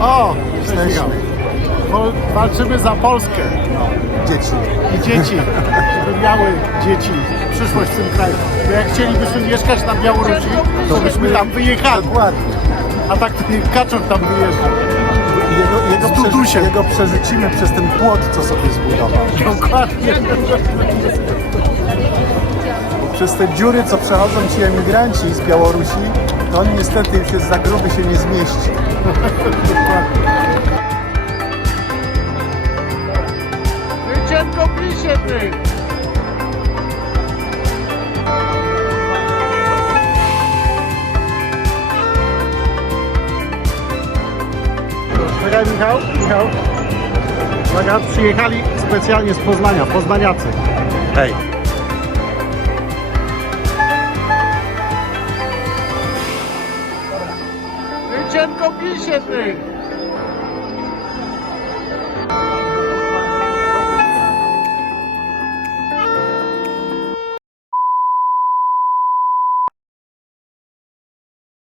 O. Wol- Walczymy za Polskę Dzieci. i dzieci, żeby miały dzieci przyszłość w tym kraju. Bo jak chcielibyśmy mieszkać na Białorusi, to byśmy tam wyjechali. Dokładnie. A tak Kaczor tam wyjeżdża. Jego, jego, Z Dudusiem. przeży, jego przerzucimy przez ten płot, co sobie zbudował. Dokładnie. Przez te dziury, co przechodzą ci emigranci z Białorusi, to on niestety już jest za gruby, się nie zmieści. Wyciętko pisie ty! Czekaj Michał, Michał. Uwaga, przyjechali specjalnie z Poznania, poznaniacy. Hej. and cohesion thing.